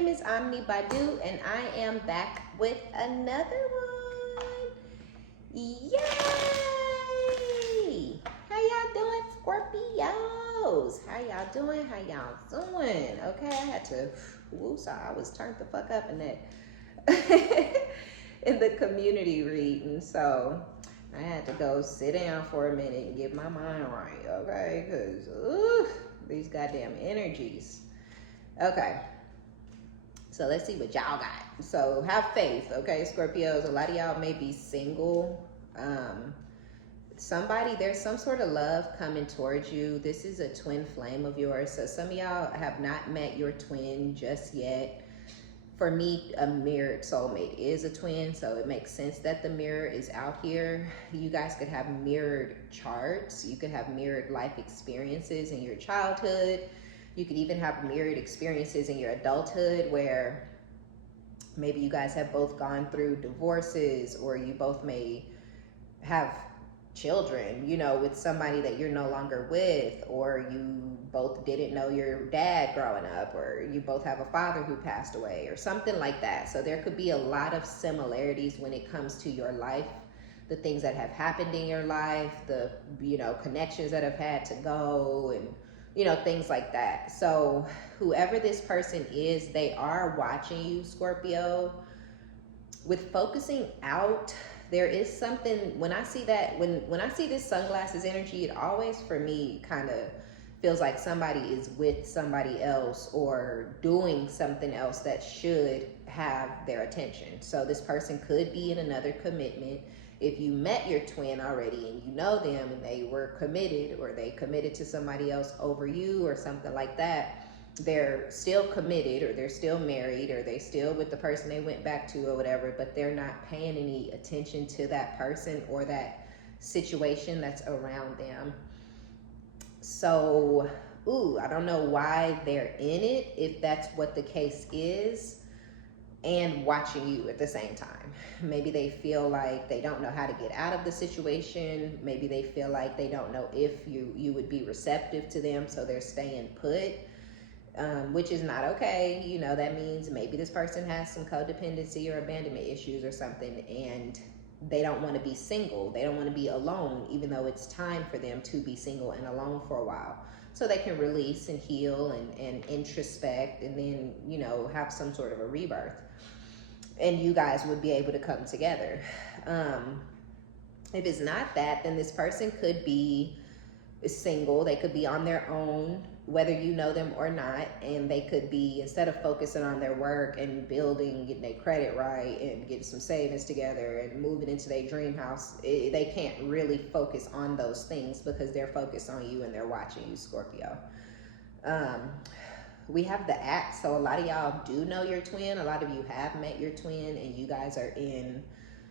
name is OmniBadu, and I am back with another one. Yay! How y'all doing, Scorpios? How y'all doing? How y'all doing? Okay, I had to, sorry, I was turned the fuck up in that, in the community reading, so I had to go sit down for a minute and get my mind right, okay? Because, these goddamn energies. Okay. So let's see what y'all got. So have faith, okay, Scorpios. A lot of y'all may be single. There's some sort of love coming towards you. This is a twin flame of yours. So some of y'all have not met your twin just yet. For me, a mirrored soulmate is a twin, so it makes sense that the mirror is out here. You guys could have mirrored charts. You could have mirrored life experiences in your childhood. You could even have mirrored experiences in your adulthood where maybe you guys have both gone through divorces, or you both may have children, you know, with somebody that you're no longer with, or you both didn't know your dad growing up, or you both have a father who passed away, or something like that. So there could be a lot of similarities when it comes to your life, the things that have happened in your life, the, you know, connections that have had to go, and, you know, things like that. So whoever this person is, they are watching you, Scorpio. With focusing out, there is something, when I see that, when I see this sunglasses energy, it always, for me, kind of feels like somebody is with somebody else or doing something else that should have their attention. So this person could be in another commitment. If you met your twin already and you know them and they were committed, or they committed to somebody else over you or something like that, they're still committed, or they're still married, or they still with the person they went back to or whatever, but they're not paying any attention to that person or that situation that's around them. So, I don't know why they're in it, if that's what the case is, and watching you at the same time. Maybe they feel like they don't know how to get out of the situation. Maybe they feel like they don't know if you would be receptive to them, so they're staying put. Which is not okay. You know, that means maybe this person has some codependency or abandonment issues or something, and they don't want to be single. They don't want to be alone, even though it's time for them to be single and alone for a while, so they can release and heal and introspect, and then, you know, have some sort of a rebirth, and you guys would be able to come together. If it's not that, then this person could be single. They could be on their own, whether you know them or not, and they could be, instead of focusing on their work and building, getting their credit right and getting some savings together and moving into their dream house, they can't really focus on those things because they're focused on you and they're watching you, Scorpio. We have the axe, so a lot of y'all do know your twin. A lot of you have met your twin, and you guys are in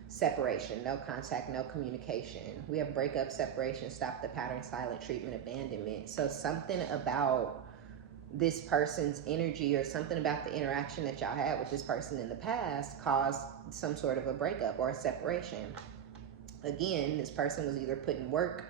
separation, no contact, no communication. We have breakup, separation, stop the pattern, silent treatment, abandonment. So something about this person's energy, or something about the interaction that y'all had with this person in the past, caused some sort of a breakup or a separation. Again, this person was either putting work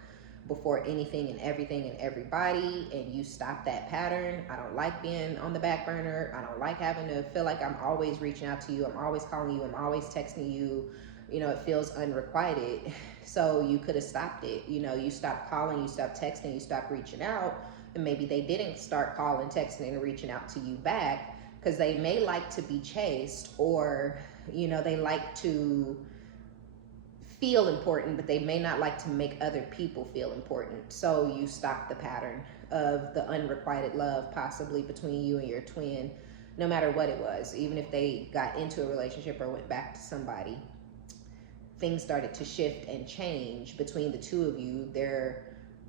before anything and everything and everybody, and you stop that pattern. I don't like being on the back burner. I don't like having to feel like I'm always reaching out to you. I'm always calling you. I'm always texting you. You know, it feels unrequited. So you could have stopped it. You know, you stopped calling, you stopped texting, you stopped reaching out, and maybe they didn't start calling, texting, and reaching out to you back because they may like to be chased, or, you know, they like to feel important, but they may not like to make other people feel important. So you stop the pattern of the unrequited love, possibly between you and your twin, no matter what it was. Even if they got into a relationship or went back to somebody, things started to shift and change between the two of you. Their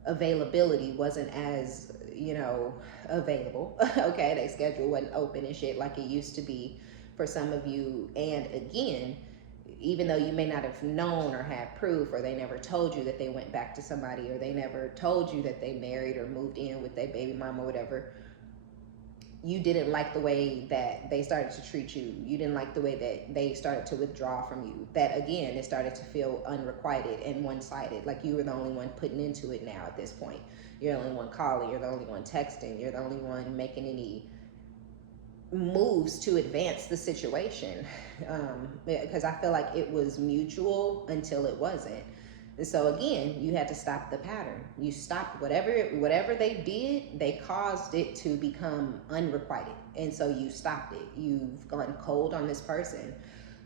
availability wasn't as, you know, available. Okay, their schedule wasn't open and shit like it used to be for some of you. And again, even though you may not have known or had proof, or they never told you that they went back to somebody, or they never told you that they married or moved in with their baby mama or whatever, you didn't like the way that they started to treat you. You didn't like the way that they started to withdraw from you. That, again, it started to feel unrequited and one-sided, like you were the only one putting into it now at this point. You're the only one calling, you're the only one texting, you're the only one making any moves to advance the situation, because I feel like it was mutual until it wasn't. And so again, you had to stop the pattern. You stopped whatever they did, they caused it to become unrequited. And so you stopped it. You've gone cold on this person.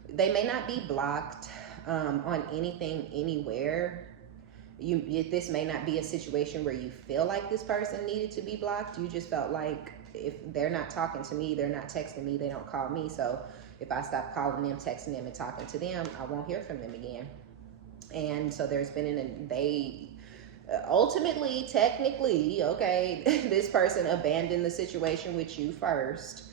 They may not be blocked on anything, anywhere. This may not be a situation where you feel like this person needed to be blocked. You just felt like, if they're not talking to me, they're not texting me, they don't call me. So if I stop calling them, texting them, and talking to them, I won't hear from them again. And so there's been they ultimately, technically, okay, this person abandoned the situation with you first,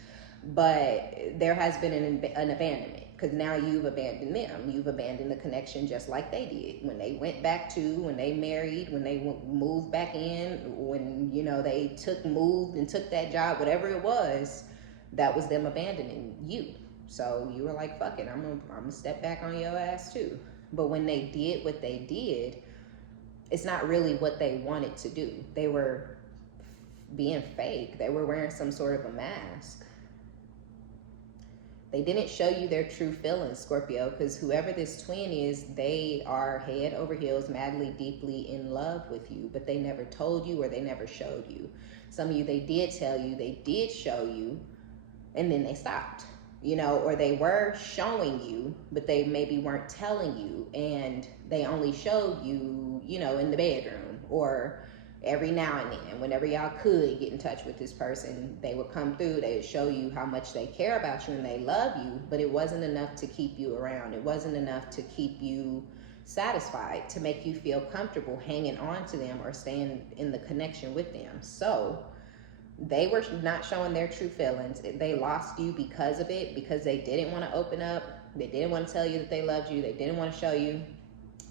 but there has been an abandonment, because now you've abandoned them. You've abandoned the connection, just like they did when they went back to, when they married, when they moved back in, when, you know, they moved and took that job, whatever it was, that was them abandoning you. So you were like, fuck it, I'm gonna step back on your ass too. But when they did what they did, it's not really what they wanted to do. They were being fake. They were wearing some sort of a mask. They didn't show you their true feelings, Scorpio, because whoever this twin is, they are head over heels, madly, deeply in love with you, but they never told you, or they never showed you. Some of you, they did tell you, they did show you, and then they stopped. You know, or they were showing you, but they maybe weren't telling you, and they only showed you, you know, in the bedroom, or every now and then, whenever y'all could get in touch with this person, they would come through, they would show you how much they care about you and they love you, but it wasn't enough to keep you around. It wasn't enough to keep you satisfied, to make you feel comfortable hanging on to them or staying in the connection with them. So they were not showing their true feelings. They lost you because of it, because they didn't want to open up. They didn't want to tell you that they loved you. They didn't want to show you,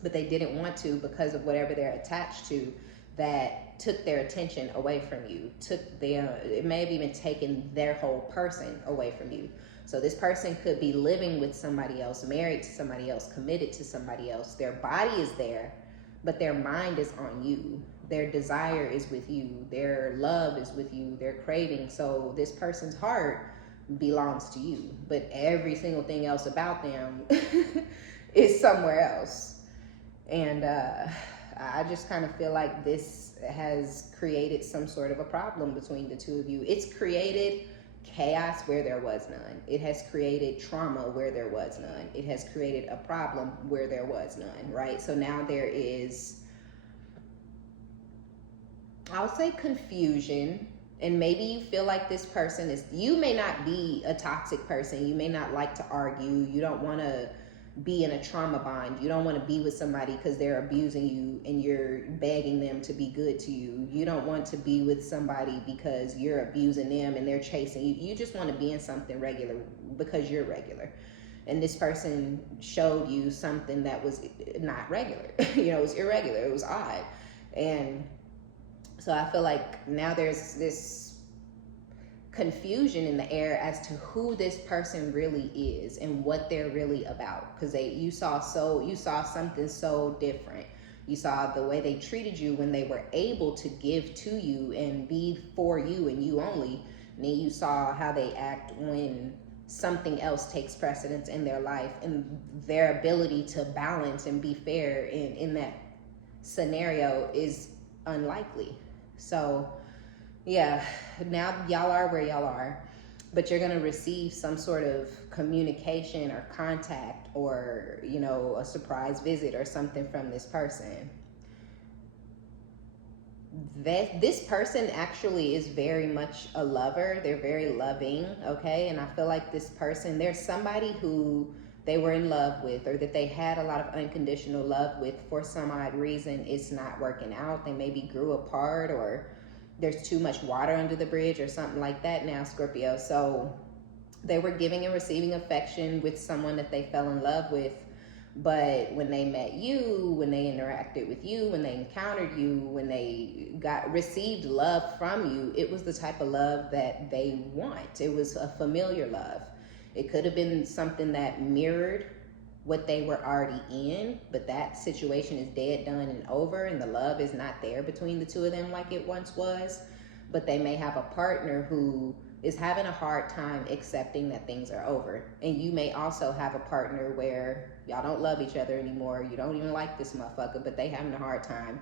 but they didn't want to because of whatever they're attached to that took their attention away from you. It may have even taken their whole person away from you. So this person could be living with somebody else, married to somebody else, committed to somebody else. Their body is there, but their mind is on you. Their desire is with you. Their love is with you. Their craving. So this person's heart belongs to you, but every single thing else about them is somewhere else. And I just kind of feel like this has created some sort of a problem between the two of you. It's created chaos where there was none. It has created trauma where there was none. It has created a problem where there was none, right? So now there is, I'll say, confusion, and maybe you feel like this person is, you may not be a toxic person. You may not like to argue. You don't want to be in a trauma bond. You don't want to be with somebody because they're abusing you and you're begging them to be good to you. You don't want to be with somebody because you're abusing them and they're chasing you. You just want to be in something regular because you're regular. And this person showed you something that was not regular. You know, it was irregular. It was odd. And so I feel like now there's this confusion in the air as to who this person really is and what they're really about. Because you saw something so different. You saw the way they treated you when they were able to give to you and be for you and you only. And then you saw how they act when something else takes precedence in their life, and their ability to balance and be fair in that scenario is unlikely. So yeah, now y'all are where y'all are, but you're going to receive some sort of communication or contact, or, you know, a surprise visit or something from this person. This person actually is very much a lover. They're very loving, okay? And I feel like this person, there's somebody who they were in love with, or that they had a lot of unconditional love with. For some odd reason, it's not working out. They maybe grew apart, or there's too much water under the bridge or something like that now, Scorpio. So they were giving and receiving affection with someone that they fell in love with. But when they met you, when they interacted with you, when they encountered you, when they received love from you, it was the type of love that they want. It was a familiar love. It could have been something that mirrored what they were already in, but that situation is dead, done, and over, and the love is not there between the two of them like it once was. but they may have a partner who is having a hard time accepting that things are over. And you may also have a partner where y'all don't love each other anymore. You don't even like this motherfucker, but they having a hard time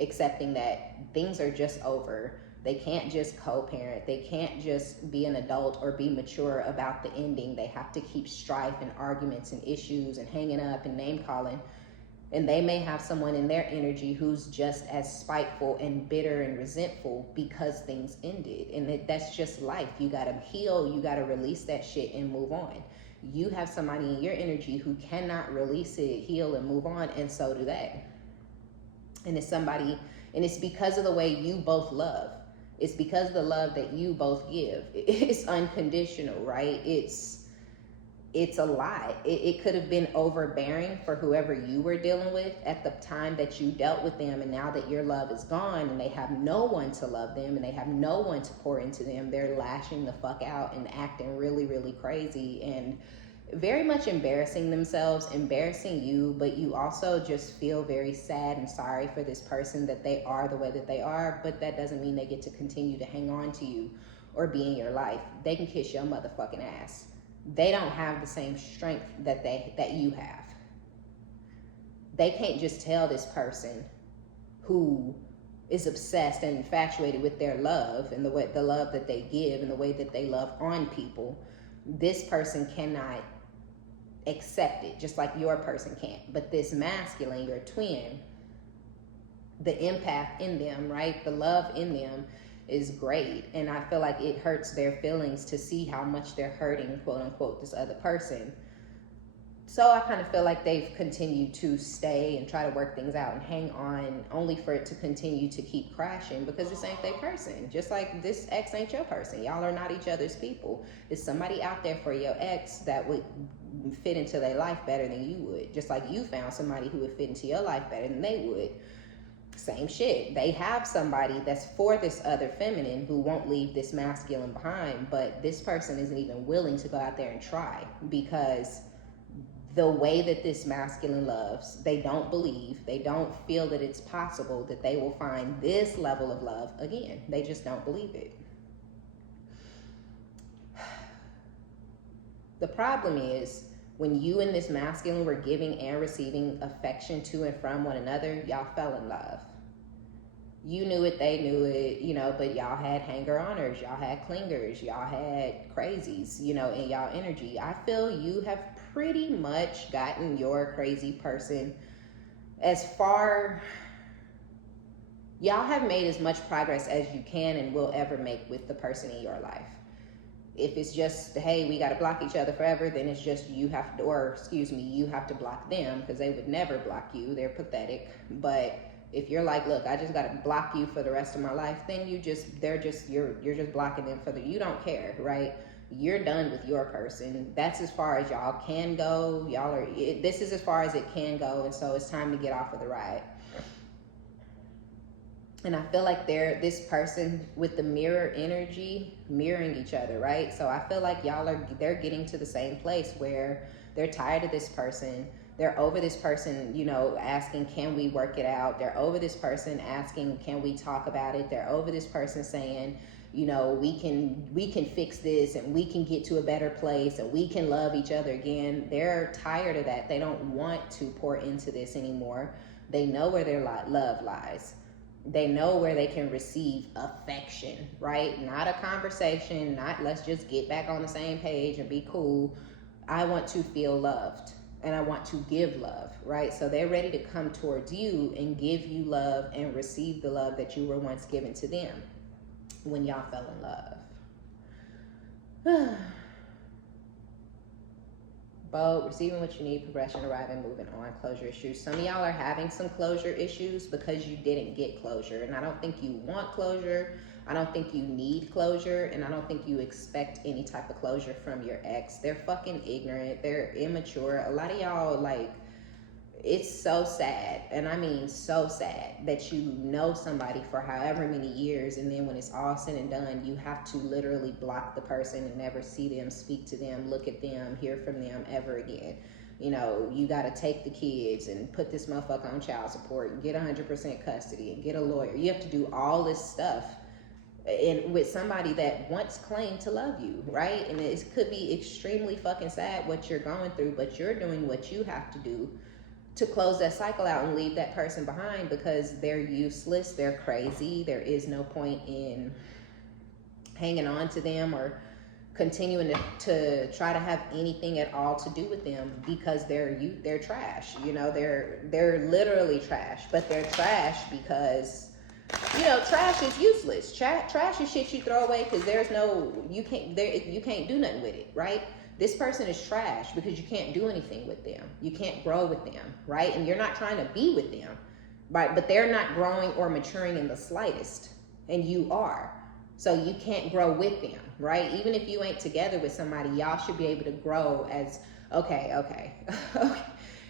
accepting that things are just over. They can't just co-parent. They can't just be an adult or be mature about the ending. They have to keep strife and arguments and issues and hanging up and name calling. And they may have someone in their energy who's just as spiteful and bitter and resentful because things ended. And that's just life. You gotta heal, you gotta release that shit and move on. You have somebody in your energy who cannot release it, heal, and move on, and so do they. And it's somebody, and it's because of the way you both love. It's because of the love that you both give. It's unconditional, right? It's a lot. It could have been overbearing for whoever you were dealing with at the time that you dealt with them, and now that your love is gone and they have no one to love them and they have no one to pour into them, they're lashing the fuck out and acting really, really crazy and very much embarrassing themselves, embarrassing you, but you also just feel very sad and sorry for this person that they are the way that they are, but that doesn't mean they get to continue to hang on to you or be in your life. They can kiss your motherfucking ass. They don't have the same strength that you have. They can't just tell this person who is obsessed and infatuated with their love and the love that they give and the way that they love on people. This person cannot accept it, just like your person can't. But this masculine, your twin, the empath in them, right? The love in them is great. And I feel like it hurts their feelings to see how much they're hurting, quote unquote, this other person. So I kind of feel like they've continued to stay and try to work things out and hang on, only for it to continue to keep crashing, because this ain't their person. Just like this ex ain't your person. Y'all are not each other's people. There's somebody out there for your ex that would fit into their life better than you would. Just like you found somebody who would fit into your life better than they would. Same shit. They have somebody that's for this other feminine who won't leave this masculine behind, but this person isn't even willing to go out there and try, because the way that this masculine loves, they don't believe, they don't feel that it's possible that they will find this level of love again. They just don't believe it. The problem is, when you and this masculine were giving and receiving affection to and from one another, y'all fell in love. You knew it, they knew it, you know, but y'all had hanger-oners, y'all had clingers, y'all had crazies, you know, in y'all energy. I feel you have pretty much gotten your crazy person as far, y'all have made as much progress as you can and will ever make with the person in your life. If it's just, hey, we got to block each other forever, then it's just you have to, or excuse me, you have to block them, because they would never block you. They're pathetic. But if you're like, look, I just got to block you for the rest of my life, then you're just blocking them for you don't care, right? You're done with your person. That's as far as y'all can go. This is as far as it can go. And so it's time to get off of the ride. And I feel like this person with the mirror energy, mirroring each other, right? So I feel like they're getting to the same place where they're tired of this person. They're over this person, you know, asking, can we work it out? They're over this person asking, can we talk about it? They're over this person saying, you know, we can fix this and we can get to a better place and we can love each other again. They're tired of that. They don't want to pour into this anymore. They know where their love lies. They know where they can receive affection, right? Not a conversation, not let's just get back on the same page and be cool. I want to feel loved and I want to give love, right? So they're ready to come towards you and give you love and receive the love that you were once given to them when y'all fell in love. Bold, receiving what you need, progression, arriving, moving on, closure issues. Some of y'all are having some closure issues because you didn't get closure. And I don't think you want closure. I don't think you need closure. And I don't think you expect any type of closure from your ex. They're fucking ignorant. They're immature. A lot of y'all, like, it's so sad, and I mean so sad, that you know somebody for however many years, and then when it's all said and done, you have to literally block the person and never see them, speak to them, look at them, hear from them ever again. You know, you got to take the kids and put this motherfucker on child support and get 100% custody and get a lawyer. You have to do all this stuff and with somebody that once claimed to love you, right? And it could be extremely fucking sad what you're going through, but you're doing what you have to do to close that cycle out and leave that person behind, because they're useless, they're crazy. There is no point in hanging on to them or continuing to try to have anything at all to do with them, because they're trash. You know, they're literally trash, but they're trash because, you know, trash is useless. Trash is shit you throw away because you can't do nothing with it, right? This person is trash because you can't do anything with them. You can't grow with them, right? And you're not trying to be with them, right? But they're not growing or maturing in the slightest, and you are. So you can't grow with them, right? Even if you ain't together with somebody, y'all should be able to grow as, okay.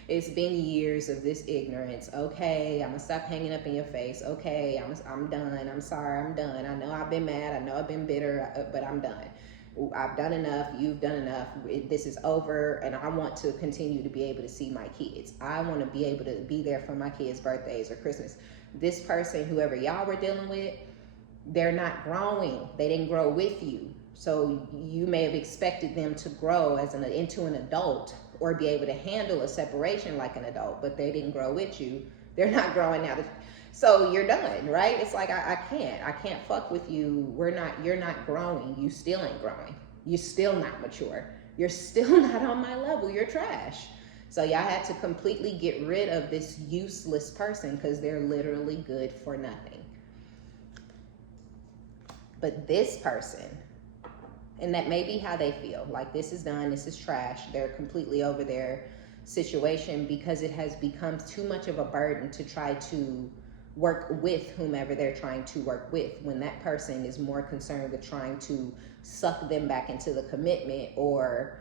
It's been years of this ignorance. Okay, I'm gonna stop hanging up in your face. Okay, I'm done. I'm sorry, I'm done. I know I've been mad. I know I've been bitter, but I'm done. I've done enough. You've done enough. This is over, and I want to continue to be able to see my kids. I want to be able to be there for my kids' birthdays or Christmas. This person, whoever y'all were dealing with, they're not growing. They didn't grow with you. So you may have expected them to grow into an adult or be able to handle a separation like an adult, but they didn't grow with you. They're not growing now. So you're done, right? It's like, I can't fuck with you. You're not growing. You still ain't growing. You're still not mature. You're still not on my level. You're trash. So y'all had to completely get rid of this useless person because they're literally good for nothing. But this person, and that may be how they feel, like this is done, this is trash, they're completely over their situation because it has become too much of a burden to try to work with whomever they're trying to work with, when that person is more concerned with trying to suck them back into the commitment or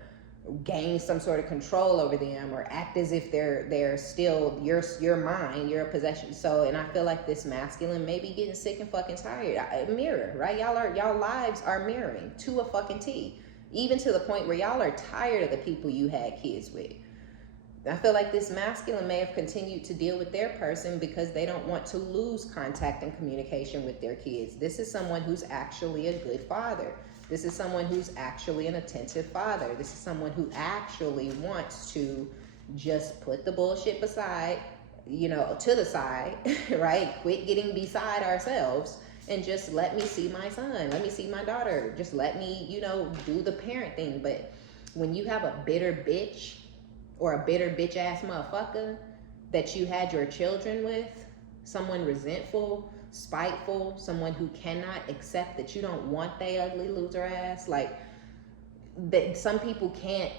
gain some sort of control over them or act as if they're still your mind, your possession. So, and I feel like this masculine may be getting sick and fucking tired. Mirror, right? Y'all lives are mirroring to a fucking T, even to the point where y'all are tired of the people you had kids with. I feel like this masculine may have continued to deal with their person because they don't want to lose contact and communication with their kids. This is someone who's actually a good father. This is someone who's actually an attentive father. This is someone who actually wants to just put the bullshit aside, to the side, right? Quit getting beside ourselves and just let me see my son. Let me see my daughter. Just let me, do the parent thing. But when you have a bitter bitch or a bitter bitch ass motherfucker that you had your children with, someone resentful, spiteful, someone who cannot accept that you don't want they ugly loser ass, like that. Some people can't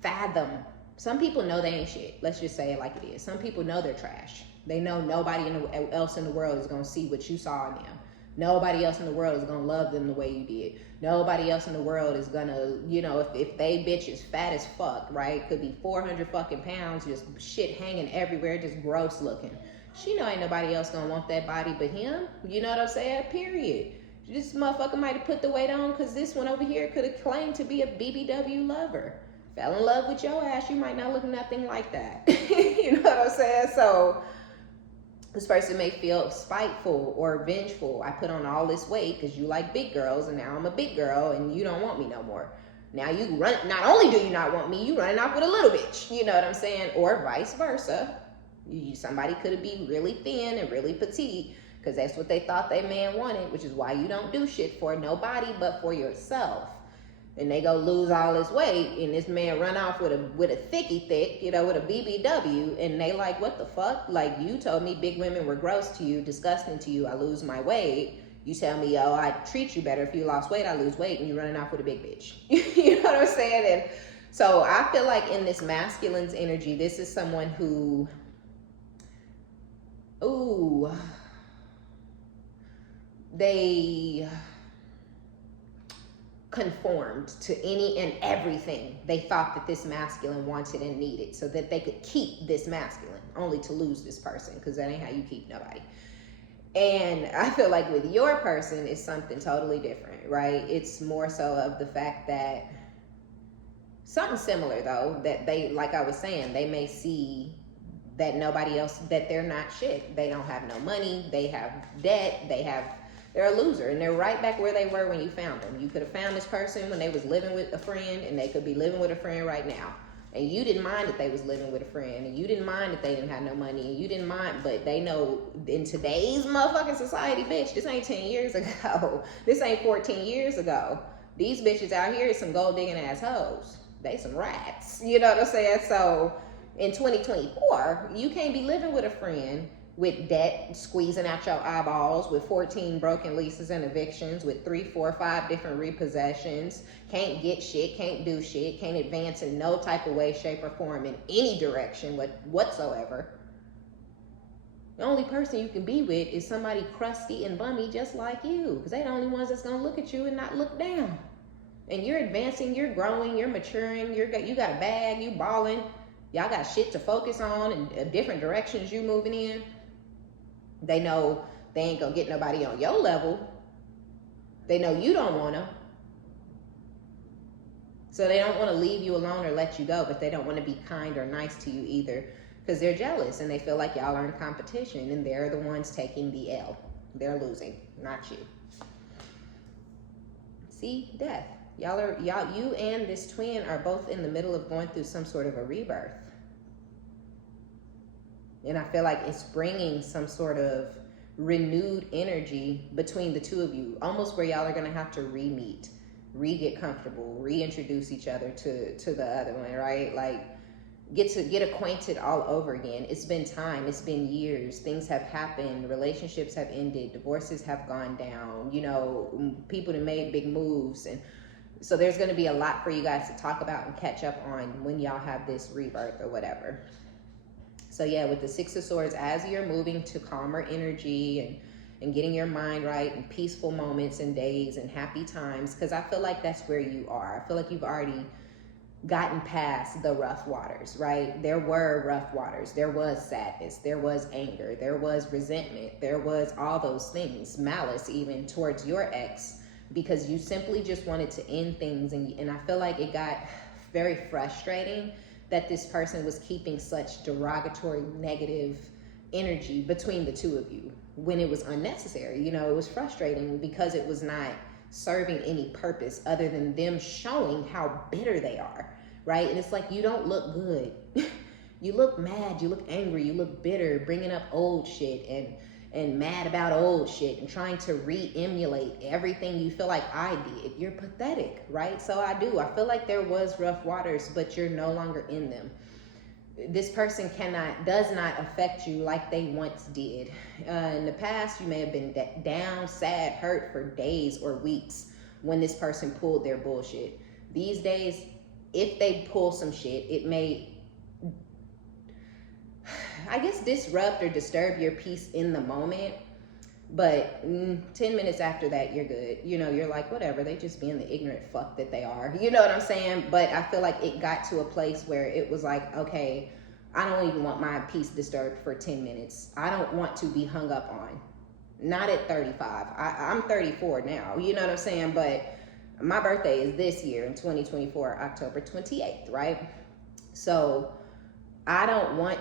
fathom. Some people know they ain't shit. Let's just say it like it is. Some people know they're trash. They know nobody else in the world is gonna see what you saw in them. Nobody else in the world is gonna love them the way you did. Nobody else in the world is gonna, if they bitch is fat as fuck, right? Could be 400 fucking pounds, just shit hanging everywhere, just gross looking. She know ain't nobody else gonna want that body but him. You know what I'm saying? Period. This motherfucker might have put the weight on because this one over here could have claimed to be a BBW lover. Fell in love with your ass, you might not look nothing like that. You know what I'm saying? So this person may feel spiteful or vengeful. I put on all this weight because you like big girls and now I'm a big girl and you don't want me no more. Now you run, not only do you not want me, you running off with a little bitch. You know what I'm saying? Or vice versa. Somebody could be really thin and really petite because that's what they thought their man wanted, which is why you don't do shit for nobody but for yourself. And they go lose all this weight and this man run off with a thicky thick, with a BBW, and they like, what the fuck? Like, you told me big women were gross to you, disgusting to you, I lose my weight. You tell me, I treat you better if you lost weight, I lose weight, and you're running off with a big bitch. You know what I'm saying? And so I feel like in this masculine's energy, this is someone who, they conformed to any and everything they thought that this masculine wanted and needed so that they could keep this masculine, only to lose this person, because that ain't how you keep nobody. And I feel like with your person, it's something totally different, right? It's more so of the fact that something similar, though, that they, like I was saying, they may see that nobody else, that they're not shit. They don't have no money, they have debt, they They're a loser, and they're right back where they were when you found them. You could have found this person when they was living with a friend, and they could be living with a friend right now. And you didn't mind that they was living with a friend, and you didn't mind that they didn't have no money, and you didn't mind, but they know in today's motherfucking society, bitch, this ain't 10 years ago. This ain't 14 years ago. These bitches out here is some gold digging ass hoes. They some rats. You know what I'm saying? So in 2024, you can't be living with a friend with debt squeezing out your eyeballs, with 14 broken leases and evictions, with 3, 4, 5 different repossessions, can't get shit, can't do shit, can't advance in no type of way, shape, or form in any direction whatsoever. The only person you can be with is somebody crusty and bummy just like you, because they're the only ones that's gonna look at you and not look down. And you're advancing, you're growing, you're maturing, you got a bag, you balling, y'all got shit to focus on and different directions you moving in. They know they ain't gonna get nobody on your level. They know you don't want them. So they don't want to leave you alone or let you go, but they don't want to be kind or nice to you either, because they're jealous and they feel like y'all are in competition and they're the ones taking the L. They're losing, not you. See, death. You and this twin are both in the middle of going through some sort of a rebirth. And I feel like it's bringing some sort of renewed energy between the two of you, almost where y'all are going to have to re-meet, get comfortable, reintroduce each other to the other one, right? Like, get acquainted all over again. It's been time. It's been years. Things have happened. Relationships have ended. Divorces have gone down. You know, people have made big moves. And so there's going to be a lot for you guys to talk about and catch up on when y'all have this rebirth or whatever. So yeah, with the Six of Swords, as you're moving to calmer energy and getting your mind right and peaceful moments and days and happy times, because I feel like that's where you are. I feel like you've already gotten past the rough waters, right? There were rough waters. There was sadness. There was anger. There was resentment. There was all those things, malice even towards your ex, because you simply just wanted to end things. And I feel like it got very frustrating that this person was keeping such derogatory, negative energy between the two of you when it was unnecessary. You know, it was frustrating because it was not serving any purpose other than them showing how bitter they are, right? And it's like, you don't look good. You look mad, you look angry, you look bitter, bringing up old shit and mad about old shit and trying to re-emulate everything you feel like I did. You're pathetic, right? So I feel like there was rough waters, but you're no longer in them. This person does not affect you like they once did. In the past, you may have been down, sad, hurt for days or weeks when this person pulled their bullshit. These days, if they pull some shit, it may, I guess, disrupt or disturb your peace in the moment, but 10 minutes after that, you're good. You know, you're like, whatever, they just being the ignorant fuck that they are. You know what I'm saying? But I feel like it got to a place where it was like, okay, I don't even want my peace disturbed for 10 minutes. I don't want to be hung up on. Not at 35. I'm 34 now, you know what I'm saying? But my birthday is this year in 2024, October 28th, right? So I don't want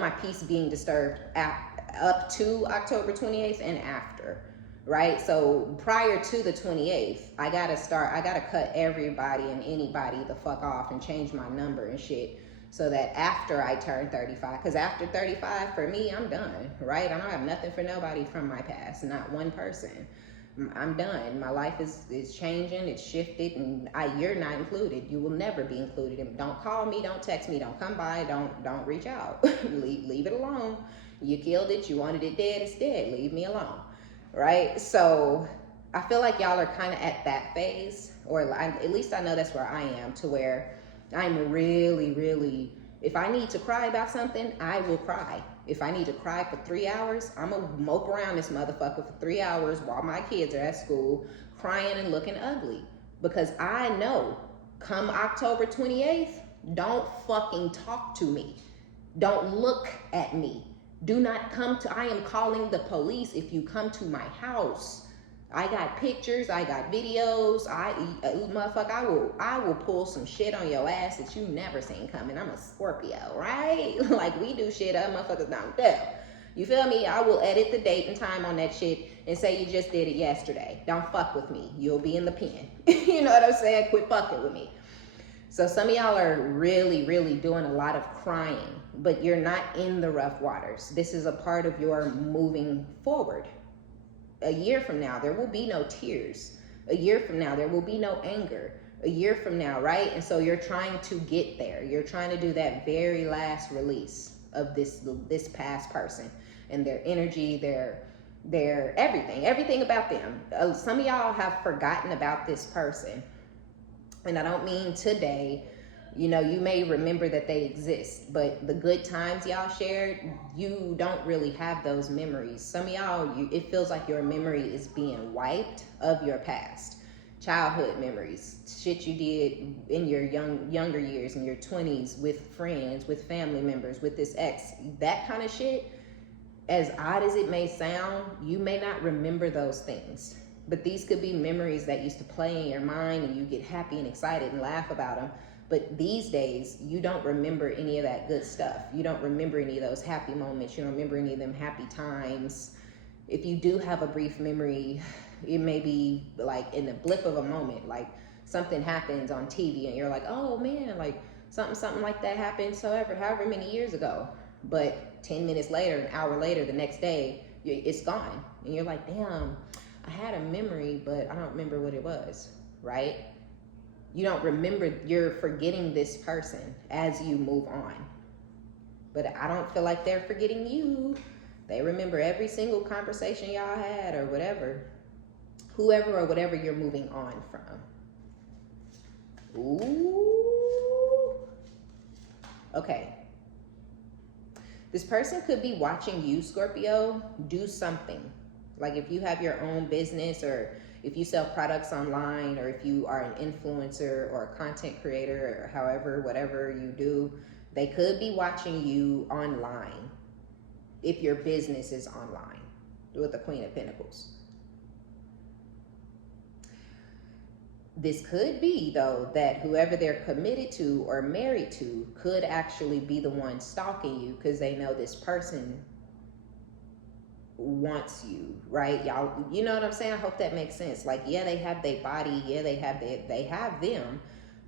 my peace being disturbed up to October 28th and after, right? So prior to the 28th, I gotta cut everybody and anybody the fuck off and change my number and shit, so that after I turn 35, because after 35, for me, I'm done, right? I don't have nothing for nobody from my past, not one person. I'm done. My life is changing. It's shifted, and you're not included. You will never be included. And don't call me. Don't text me. Don't come by. Don't reach out. leave it alone. You killed it. You wanted it dead. It's dead. Leave me alone. Right? So I feel like y'all are kind of at that phase, or at least I know that's where I am, to where I'm really, really, if I need to cry about something, I will cry. If I need to cry for 3 hours, I'm gonna mope around this motherfucker for 3 hours while my kids are at school crying and looking ugly. Because I know come October 28th, don't fucking talk to me. Don't look at me. Do not come to, I am calling the police if you come to my house. I got pictures, I got videos, motherfucker, I will pull some shit on your ass that you never seen coming. I'm a Scorpio, right? Like, we do shit other motherfuckers don't do. You feel me? I will edit the date and time on that shit and say you just did it yesterday. Don't fuck with me. You'll be in the pen. You know what I'm saying? Quit fucking with me. So some of y'all are really, really doing a lot of crying, but you're not in the rough waters. This is a part of your moving forward. A year from now, there will be no tears. A year from now, there will be no anger. A year from now, right? And so you're trying to get there. You're trying to do that very last release of this past person and their energy, their everything about them. Some of y'all have forgotten about this person. And I don't mean today, you know, you may remember that they exist, but the good times y'all shared, you don't really have those memories. Some of y'all, it feels like your memory is being wiped of your past. Childhood memories, shit you did in your younger years, in your 20s, with friends, with family members, with this ex, that kind of shit. As odd as it may sound, you may not remember those things. But these could be memories that used to play in your mind and you get happy and excited and laugh about them. But these days, you don't remember any of that good stuff. You don't remember any of those happy moments. You don't remember any of them happy times. If you do have a brief memory, it may be like in the blip of a moment, like something happens on TV and you're like, oh man, like something like that happened however many years ago. But 10 minutes later, an hour later, the next day, it's gone. And you're like, damn, I had a memory, but I don't remember what it was, right? You don't remember, you're forgetting this person as you move on. But I don't feel like they're forgetting you. They remember every single conversation y'all had or whatever. Whoever or whatever you're moving on from. Ooh. Okay. This person could be watching you, Scorpio, do something. Like if you have your own business, or if you sell products online, or if you are an influencer or a content creator, or however, whatever you do, they could be watching you online. If your business is online, with the Queen of Pentacles. This could be, though, that whoever they're committed to or married to could actually be the one stalking you because they know this person wants you, right? Y'all, you know what I'm saying? I hope that makes sense. Like, yeah, they have their body. Yeah, they have them,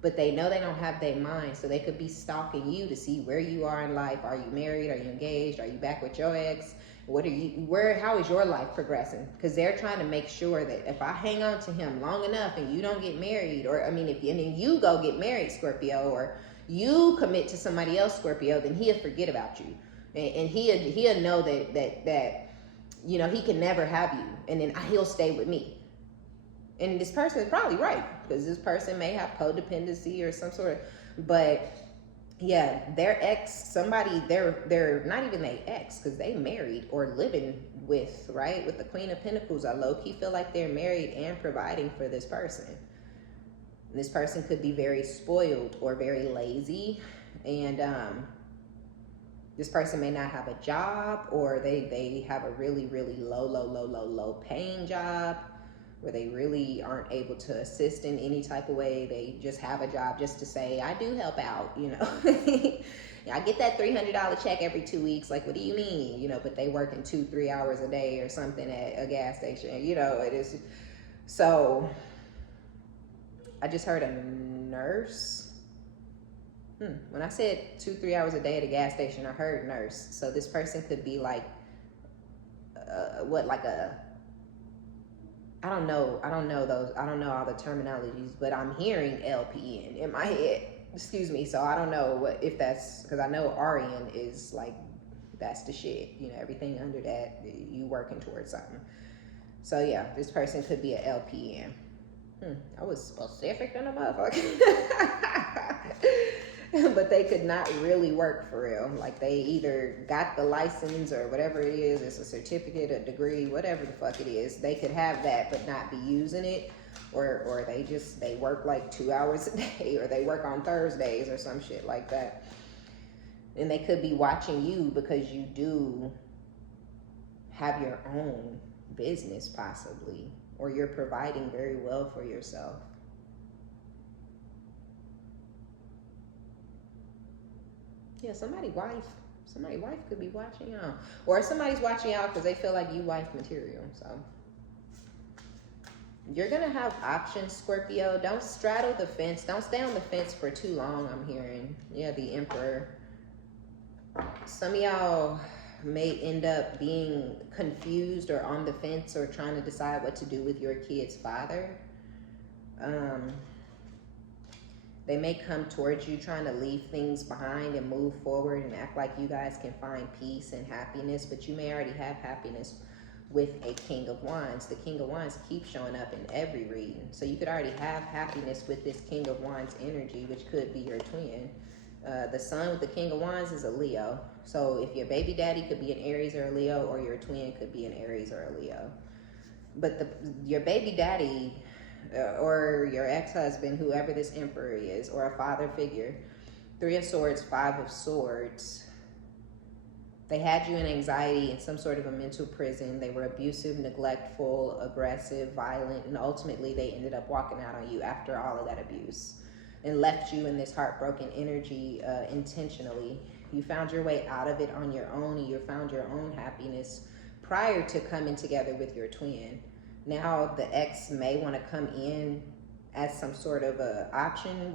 but they know they don't have their mind. So they could be stalking you to see where you are in life. Are you married? Are you engaged? Are you back with your ex? How is your life progressing? Because they're trying to make sure that if I hang on to him long enough and you don't get married, or I mean, and then you go get married, Scorpio, or you commit to somebody else, Scorpio, then he'll forget about you, and he'll know that you know he can never have you, and then he'll stay with me. And this person is probably right, because this person may have codependency or some sort of, but yeah, their ex, somebody, they're not even their ex, because they married or living with, right? With the Queen of Pentacles, I low-key feel like they're married and providing for this person. This person could be very spoiled or very lazy, and this person may not have a job, or they have a really, really low paying job, where they really aren't able to assist in any type of way. They just have a job just to say, I do help out, you know. I get that $300 check every 2 weeks. Like, what do you mean? You know, but they working 2-3 hours a day or something at a gas station, you know. It is. So I just heard a nurse. When I said 2-3 hours a day at a gas station, I heard nurse. So this person could be like, I don't know all the terminologies, but I'm hearing LPN in my head. Excuse me. So I don't know if that's, because I know RN is like, that's the shit. You know, everything under that, you working towards something. So yeah, this person could be an LPN. I was specific than a motherfucker. But they could not really work for real. Like, they either got the license or whatever it is, it's a certificate, a degree, whatever the fuck it is. They could have that but not be using it, or they work like 2 hours a day, or they work on Thursdays or some shit like that. And they could be watching you because you do have your own business possibly, or you're providing very well for yourself. Yeah, somebody's wife, Somebody's wife could be watching y'all. Or somebody's watching y'all because they feel like you wife material. So you're going to have options, Scorpio. Don't straddle the fence. Don't stay on the fence for too long, I'm hearing. Yeah, the Emperor. Some of y'all may end up being confused or on the fence or trying to decide what to do with your kid's father. They may come towards you trying to leave things behind and move forward and act like you guys can find peace and happiness, but you may already have happiness with a King of Wands. The King of Wands keeps showing up in every reading. So you could already have happiness with this King of Wands energy, which could be your twin. The Sun with the King of Wands is a Leo. So if your baby daddy could be an Aries or a Leo, or your twin could be an Aries or a Leo. But your baby daddy or your ex-husband, whoever this Emperor is, or a father figure, 3 of Swords, 5 of Swords, they had you in anxiety, in some sort of a mental prison. They were abusive, neglectful, aggressive, violent, and ultimately they ended up walking out on you after all of that abuse and left you in this heartbroken energy intentionally. You found your way out of it on your own, and you found your own happiness prior to coming together with your twin. Now the ex may want to come in as some sort of a option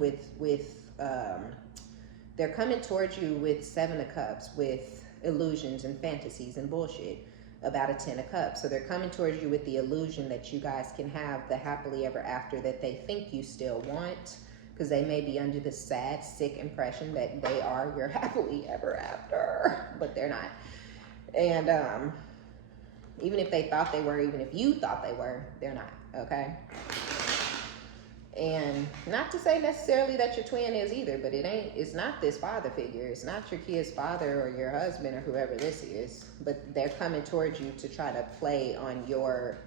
they're coming towards you with 7 of Cups, with illusions and fantasies and bullshit about a 10 of Cups. So they're coming towards you with the illusion that you guys can have the happily ever after that they think you still want, because they may be under the sad, sick impression that they are your happily ever after, but they're not. And even if they thought they were, even if you thought they were, they're not, okay? And not to say necessarily that your twin is either, but it's not this father figure. It's not your kid's father or your husband or whoever this is, but they're coming towards you to try to play on your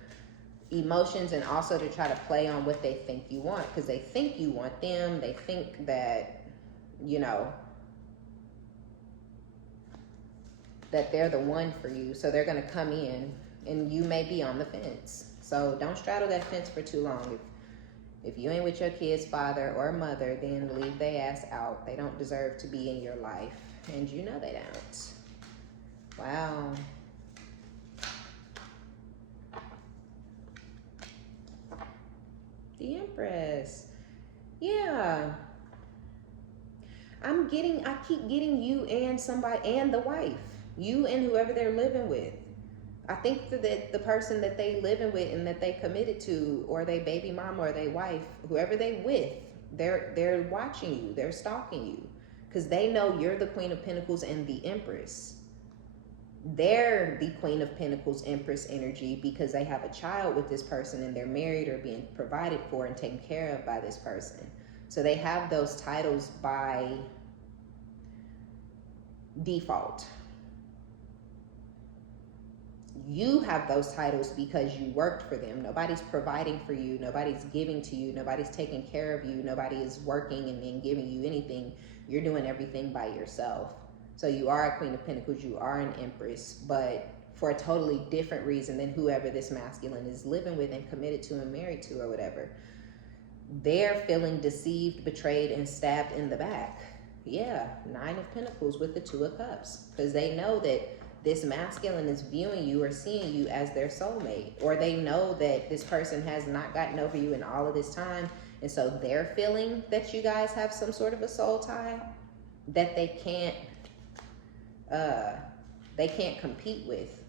emotions and also to try to play on what they think you want, because they think you want them. They think that, you know, that they're the one for you. So they're going to come in and you may be on the fence. So don't straddle that fence for too long. If you ain't with your kid's father or mother, then leave their ass out. They don't deserve to be in your life, and you know they don't. Wow. The Empress. Yeah. I keep getting you and somebody, and the wife. You and whoever they're living with. I think that the person that they living with and that they committed to, or they baby mama or they wife, whoever they with, they're watching you, they're stalking you, because they know you're the Queen of Pentacles and the Empress. They're the Queen of Pentacles, Empress energy, because they have a child with this person and they're married or being provided for and taken care of by this person. So they have those titles by default. You have those titles because you worked for them. Nobody's providing for you. Nobody's giving to you. Nobody's taking care of you. Nobody is working and then giving you anything. You're doing everything by yourself. So you are a Queen of Pentacles. You are an Empress, but for a totally different reason than whoever this masculine is living with and committed to and married to or whatever. They're feeling deceived, betrayed, and stabbed in the back. Yeah, 9 of Pentacles with the 2 of Cups, because they know that this masculine is viewing you or seeing you as their soulmate, or they know that this person has not gotten over you in all of this time, and so they're feeling that you guys have some sort of a soul tie that they can't compete with.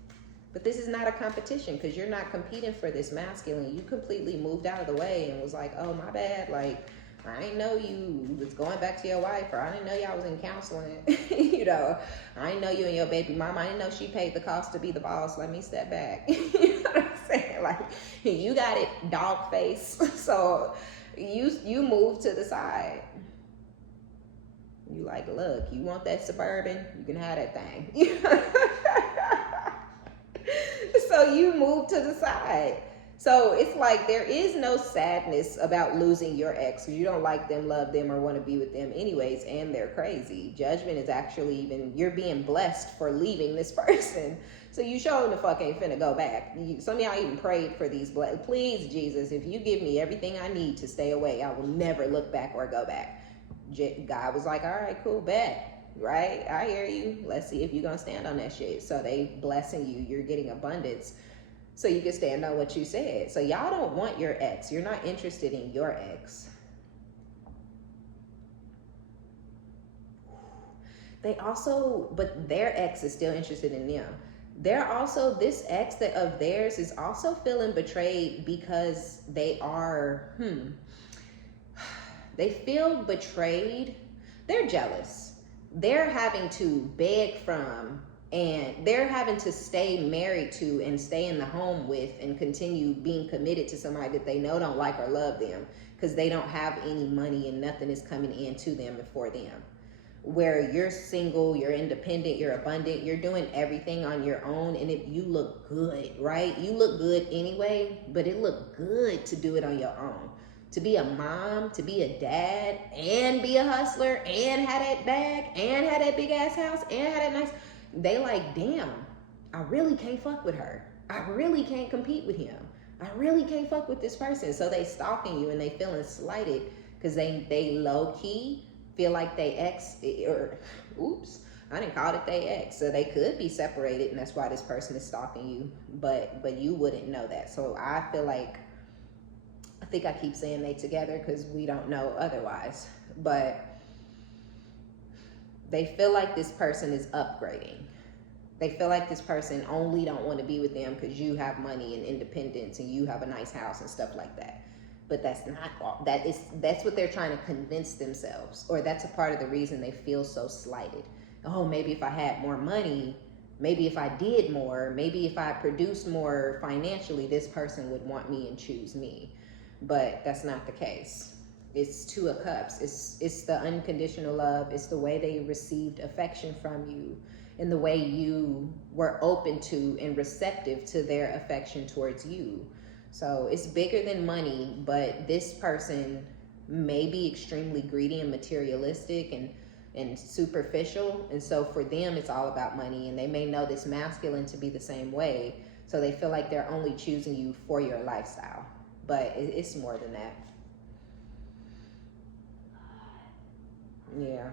But this is not a competition, because you're not competing for this masculine. You completely moved out of the way and was like, oh, my bad, like, I didn't know you was going back to your wife, or I didn't know y'all was in counseling. You know, I didn't know you and your baby mama. I didn't know she paid the cost to be the boss. Let me step back. You know what I'm saying? Like, you got it, dog face. So you move to the side. You like, look, you want that Suburban? You can have that thing. So you move to the side. So it's like there is no sadness about losing your ex, because you don't like them, love them, or want to be with them anyways, and they're crazy. Judgment is actually even, you're being blessed for leaving this person. So you showing the fuck ain't finna go back. Some of y'all even prayed for these blessings. Please, Jesus, if you give me everything I need to stay away, I will never look back or go back. God was like, all right, cool, bet. right? I hear you. Let's see if you're gonna stand on that shit. So they blessing you, you're getting abundance, so you can stand on what you said. So y'all don't want your ex. You're not interested in your ex. They also, but their ex is still interested in them. They're also, this ex that of theirs is also feeling betrayed because they are, they feel betrayed. They're jealous. They're having to beg from, and they're having to stay married to and stay in the home with and continue being committed to somebody that they know don't like or love them, because they don't have any money and nothing is coming in to them and for them. Where you're single, you're independent, you're abundant, you're doing everything on your own, and you look good, right? You look good anyway, but it looked good to do it on your own. To be a mom, to be a dad, and be a hustler, and have that bag, and have that big ass house, and have that nice, they like, damn, I really can't fuck with her. I really can't compete with him. I really can't fuck with this person. So they stalking you and they feeling slighted because they low key feel like they ex, or oops, I didn't call it they ex. So they could be separated, and that's why this person is stalking you, but you wouldn't know that. So I feel like, I think I keep saying they together because we don't know otherwise, but they feel like this person is upgrading. They feel like this person only don't want to be with them because you have money and independence and you have a nice house and stuff like that. But that's not all. That's what they're trying to convince themselves, or that's a part of the reason they feel so slighted. Oh, maybe if I had more money, maybe if I did more, maybe if I produced more financially, this person would want me and choose me. But that's not the case. It's Two of Cups. It's the unconditional love. It's the way they received affection from you, and the way you were open to and receptive to their affection towards you. So it's bigger than money, but this person may be extremely greedy and materialistic and superficial. And so for them, it's all about money, and they may know this masculine to be the same way. So they feel like they're only choosing you for your lifestyle, but it's more than that. Yeah.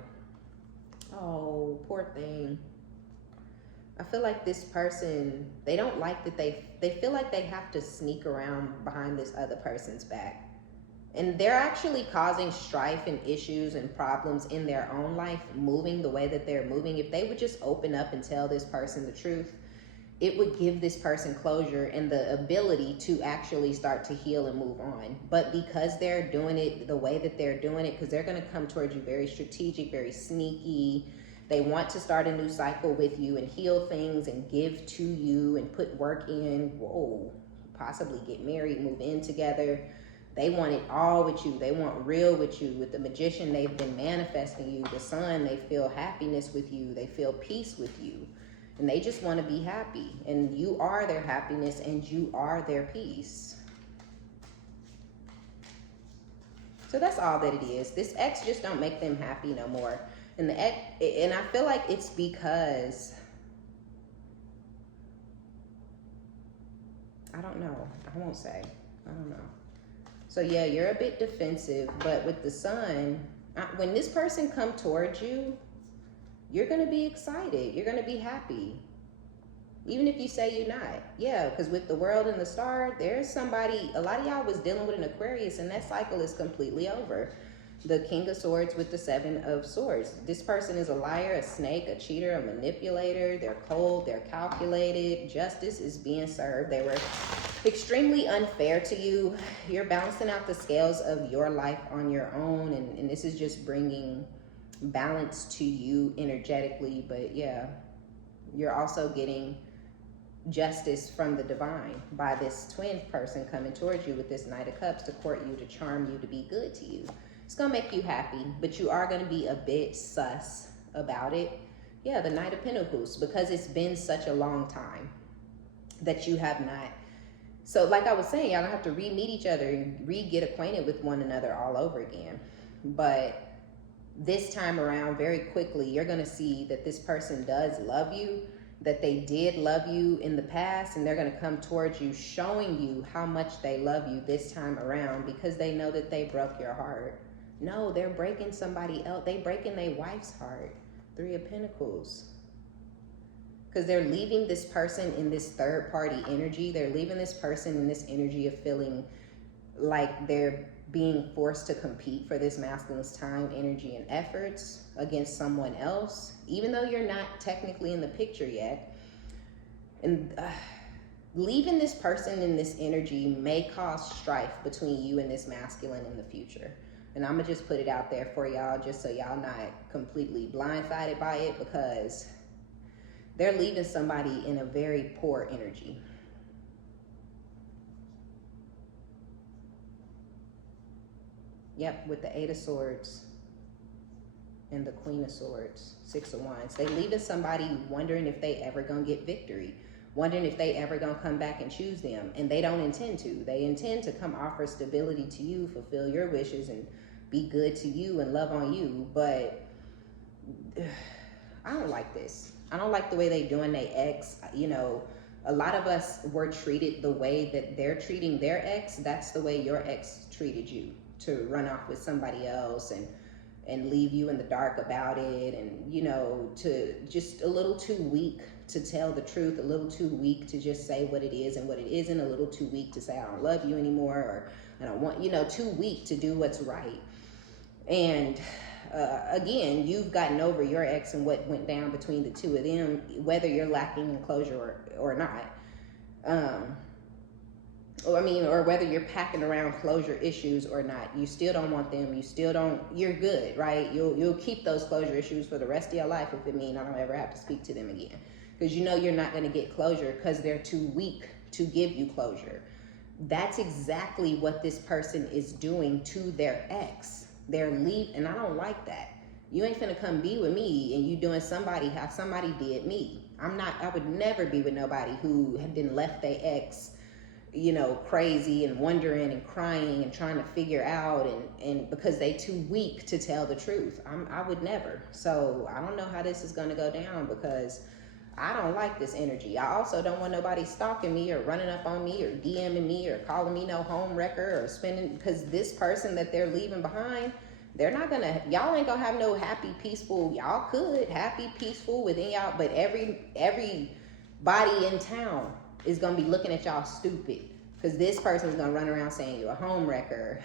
Oh, poor thing. I feel like this person, they don't like that they feel like they have to sneak around behind this other person's back. And they're actually causing strife and issues and problems in their own life, moving the way that they're moving. If they would just open up and tell this person the truth, it would give this person closure and the ability to actually start to heal and move on. But because they're doing it the way that they're doing it, because they're going to come towards you very strategic, very sneaky. They want to start a new cycle with you and heal things and give to you and put work in. Whoa, possibly get married, move in together. They want it all with you. They want real with you. With the Magician, they've been manifesting you. The Sun, they feel happiness with you. They feel peace with you. And they just want to be happy. And you are their happiness and you are their peace. So that's all that it is. This ex just don't make them happy no more. And I feel like it's because, I don't know. I won't say. I don't know. So yeah, you're a bit defensive, but with the Sun, when this person come towards you, you're going to be excited. You're going to be happy. Even if you say you're not. Yeah, because with the World and the Star, there's somebody, a lot of y'all was dealing with an Aquarius, and that cycle is completely over. The King of Swords with the Seven of Swords. This person is a liar, a snake, a cheater, a manipulator. They're cold, they're calculated. Justice is being served. They were extremely unfair to you. You're balancing out the scales of your life on your own, and this is just bringing balance to you energetically. But yeah, you're also getting justice from the divine by this twin person coming towards you with this Knight of Cups to court you, to charm you, to be good to you. It's gonna make you happy, but you are gonna be a bit sus about it. Yeah, the Knight of Pentacles, because it's been such a long time that you have not. So like I was saying, y'all gonna have to re-meet each other and re-get acquainted with one another all over again. But this time around, very quickly, you're gonna see that this person does love you, that they did love you in the past, and they're gonna come towards you showing you how much they love you this time around, because they know that they broke your heart. No, they're breaking somebody else. They breaking their wife's heart. Three of Pentacles. Because they're leaving this person in this third party energy. They're leaving this person in this energy of feeling like they're being forced to compete for this masculine's time, energy, and efforts against someone else, even though you're not technically in the picture yet. And leaving this person in this energy may cause strife between you and this masculine in the future. And I'm gonna just put it out there for y'all, just so y'all not completely blindsided by it, because they're leaving somebody in a very poor energy. Yep, with the Eight of Swords and the Queen of Swords, Six of Wands. They leaving somebody wondering if they ever gonna get victory, wondering if they ever gonna come back and choose them. And they don't intend to. They intend to come offer stability to you, fulfill your wishes, and be good to you and love on you. But I don't like this. I don't like the way they doing their ex. You know, a lot of us were treated the way that they're treating their ex. That's the way your ex treated you, to run off with somebody else and leave you in the dark about it. And, you know, to just a little too weak to tell the truth, a little too weak to just say what it is and what it isn't, a little too weak to say I don't love you anymore, or I don't want, you know, too weak to do what's right. And again, you've gotten over your ex and what went down between the two of them, whether you're lacking in closure or not. Or whether you're packing around closure issues or not, you still don't want them. You still don't, you're good, right? You'll keep those closure issues for the rest of your life if it means I don't ever have to speak to them again. Because you know you're not going to get closure because they're too weak to give you closure. That's exactly what this person is doing to their ex. They're leaving, and I don't like that. You ain't finna come be with me and you doing somebody how somebody did me. I would never be with nobody who had been left their ex, you know, crazy and wondering and crying and trying to figure out and because they too weak to tell the truth. I would never. So I don't know how this is gonna go down, because I don't like this energy. I also don't want nobody stalking me or running up on me or DMing me or calling me no home wrecker or spending, because this person that they're leaving behind, they're not gonna, y'all ain't gonna have no happy, peaceful, y'all could happy, peaceful within y'all, but everybody in town is gonna be looking at y'all stupid, because this person is gonna run around saying you're a home wrecker,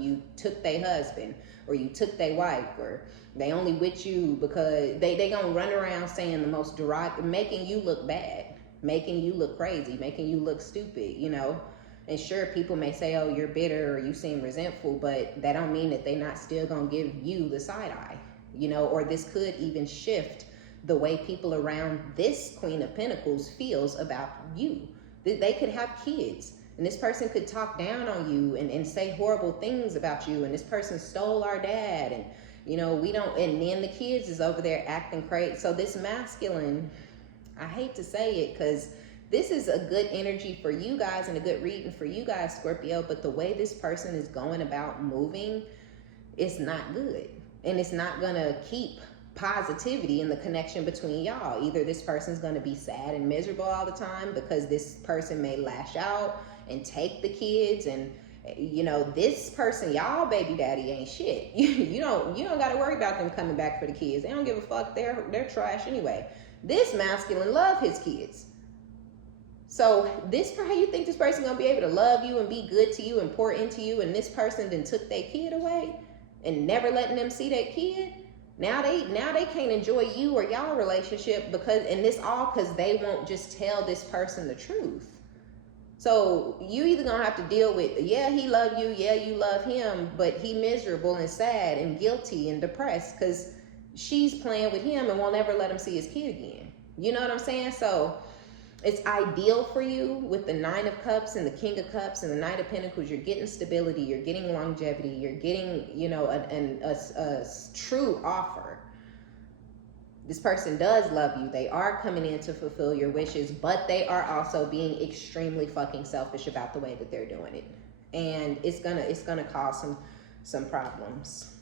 you took their husband, or you took their wife, or they only with you because they gonna run around saying the most derogatory, making you look bad, making you look crazy, making you look stupid, you know. And sure, people may say, oh, you're bitter or you seem resentful, but that don't mean that they not still gonna give you the side eye, you know. Or this could even shift the way people around this Queen of Pentacles feels about you. They could have kids, and this person could talk down on you and say horrible things about you, and this person stole our dad, and you know, we don't, and then the kids is over there acting crazy. So this masculine, I hate to say it, because this is a good energy for you guys and a good reading for you guys, Scorpio, but the way this person is going about moving, it's not good. And it's not gonna keep positivity in the connection between y'all. Either this person's gonna be sad and miserable all the time because this person may lash out and take the kids, and you know, this person, y'all baby daddy ain't shit. You don't gotta worry about them coming back for the kids. They don't give a fuck. They're trash anyway. This masculine love his kids. So this, how you think this person gonna be able to love you and be good to you and pour into you, and this person then took their kid away and never letting them see that kid? Now they can't enjoy you or y'all relationship because, and this all because they won't just tell this person the truth. So you either gonna have to deal with, yeah, he love you, yeah, you love him, but he miserable and sad and guilty and depressed because she's playing with him and won't ever let him see his kid again. You know what I'm saying? So it's ideal for you with the Nine of Cups and the King of Cups and the Knight of Pentacles. You're getting stability, you're getting longevity, you're getting, you know, a true offer. This person does love you. They are coming in to fulfill your wishes, but they are also being extremely fucking selfish about the way that they're doing it. And it's gonna cause some problems.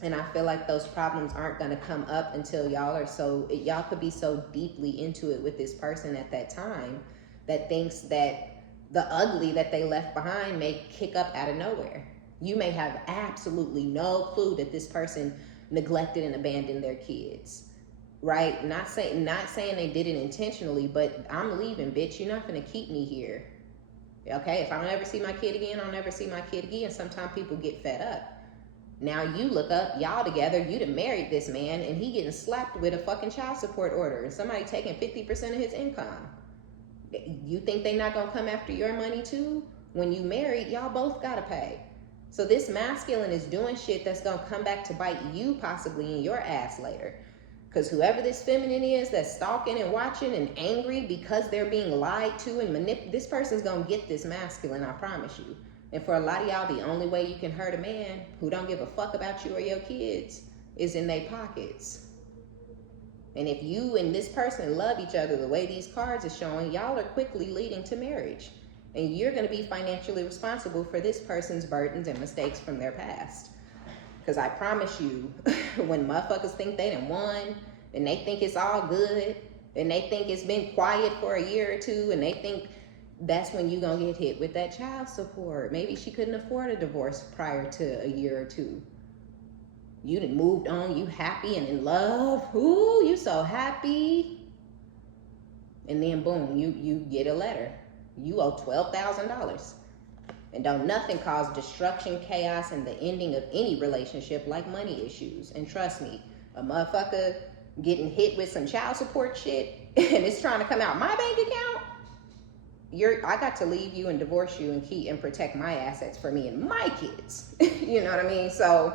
And I feel like those problems aren't gonna come up until y'all could be so deeply into it with this person at that time that thinks that the ugly that they left behind may kick up out of nowhere. You may have absolutely no clue that this person neglected and abandoned their kids, right? Not saying they did it intentionally, but I'm leaving, bitch. You're not gonna keep me here. Okay, if I don't ever see my kid again, I'll never see my kid again. Sometimes people get fed up. Now you look up, y'all together, you done married this man, and he getting slapped with a fucking child support order, and somebody taking 50% of his income. You think they not gonna come after your money too? When you married, y'all both gotta pay. So this masculine is doing shit that's gonna come back to bite you possibly in your ass later. Because whoever this feminine is that's stalking and watching and angry because they're being lied to and this person's gonna get this masculine, I promise you. And for a lot of y'all, the only way you can hurt a man who don't give a fuck about you or your kids is in their pockets. And if you and this person love each other the way these cards are showing, y'all are quickly leading to marriage. And you're going to be financially responsible for this person's burdens and mistakes from their past. Because I promise you, when motherfuckers think they done won, and they think it's all good, and they think it's been quiet for a year or two, and they think that's when you're going to get hit with that child support. Maybe she couldn't afford a divorce prior to a year or two. You done moved on, you happy and in love. Ooh, you so happy. And then boom, you get a letter. You owe $12,000. And don't nothing cause destruction, chaos, and the ending of any relationship like money issues. And trust me, a motherfucker getting hit with some child support shit and it's trying to come out my bank account, I got to leave you and divorce you and keep and protect my assets for me and my kids. You know what I mean? So